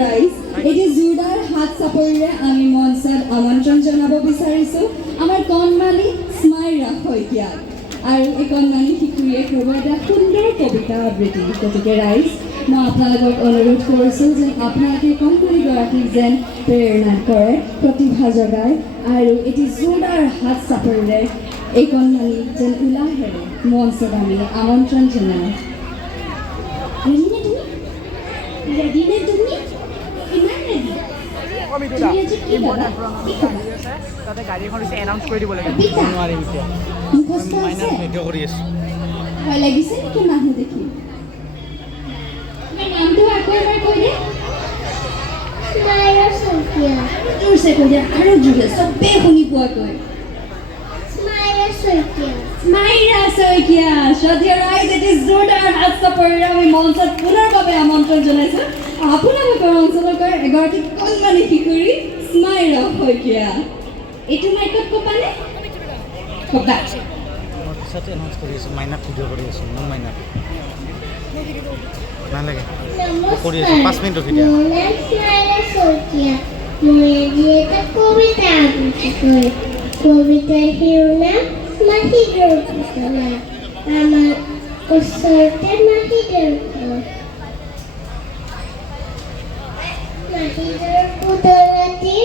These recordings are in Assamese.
ৰাইজ এটি জোৰদাৰ হাত চাপৰিৰে আমি মঞ্চত আমন্ত্ৰণ জনাব বিচাৰিছোঁ আমাৰ কণমানি স্মাইৰা শইকীয়াক আৰু এই কণমানি শিশুৰীয়ে ক'ব এটা সুন্দৰ কবিতা আবৃত্তি। গতিকে ৰাইজ মই আপোনালোকক অনুৰোধ কৰিছোঁ যে আপোনালোকে কণমানিগৰাকীক যেন প্ৰেৰণা কৰে, প্ৰতিভা জগায় আৰু এটি জোৰদাৰ হাত চাপৰিৰে এই কণমানি যেন উলাহেৰে মঞ্চত আমি আমন্ত্ৰণ জনাওঁ। Ready na তুমি? ইমান ready? তুমি আজি কি কৰা? তাতে গাড়ী এখন দিছে এনাউন্স কৰি দিব লাগে। নোৱাৰিম এতিয়া। মুখস্থ আছে? মাইনাৰ ভিডিঅ' কৰি আছো। ভয় লাগিছে নেকি মানুহ দেখি? তোমাৰ নামটো আকৌ এবাৰ কৈ দে। স্মাইৰা শইকীয়া। জোৰছে কৈ দে আৰু জোৰে চবেই শুনি পোৱাকৈ। স্মাইৰা শইকীয়া। স্মাইৰা শইকীয়া। শ্ৰদ্ধেয় ৰাইজ এটি জোৰদাৰ হাত চাপৰিৰে আমি মঞ্চত পুনৰ বাবে আমন্ত্ৰণ জনাইছোঁ আপোনালোকৰ অঞ্চলৰ এগৰাকী কণমানি শিশুৰী স্মাইৰা শইকীয়া। এইটো মাইকত ক'বানে? ক'বা। মই পিছতে এনাউন্স কৰি আছো, মাইনাৰ ভিডিঅ' কৰি আছো, মোৰ মাইনাৰ। নালাগে। কৰি আছো 5 মিনিটৰ ভিডিঅ'। মোৰ নাম স্মাইৰা শইকীয়া। মই আজি এটা কবিতা আবৃত্তি কৰিম। কবিতাৰ শিৰোনাম মাহিদেউৰ পুতলা। আমাৰ ওচৰতে মাহিদেউৰ ঘৰ। মাহিদেউৰ পুতলাটি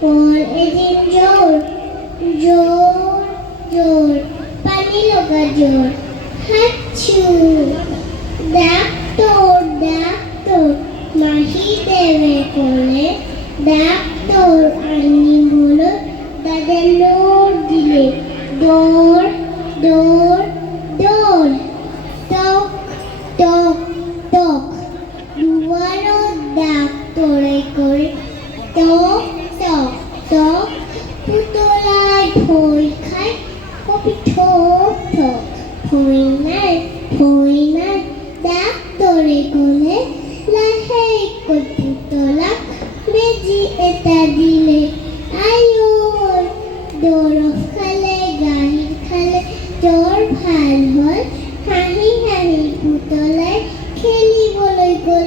হ'ল এদিন জ্বৰ, জ্বৰ, জ্বৰ, পানী লগা জ্বৰ। হাতচু ডাক্তৰ, ডাক্তৰ, মাহিদেৱে ক'লে ডাক্তৰ আনিবলৈ দাদা দৌৰ দিলে। দৌৰ, দৌৰ, দৌৰ, টক, টক, টক, দুৱাৰত ডাক্তৰে কয় টক, টক, টক, পুতলাই ভয় খাই কবি ঠক, ঠক, ভয় নাই, ভয় নাই, ডাক্তৰে ক'লে লাহেকৈ পুতলাক বেজী এটা দিলে। আইঅ' দৰৱ খালে, গাখীৰ খালে, জ্বৰ ভাল হ'ল। হাঁহি হাঁহি পুতলাই খেলিবলৈ গ'ল।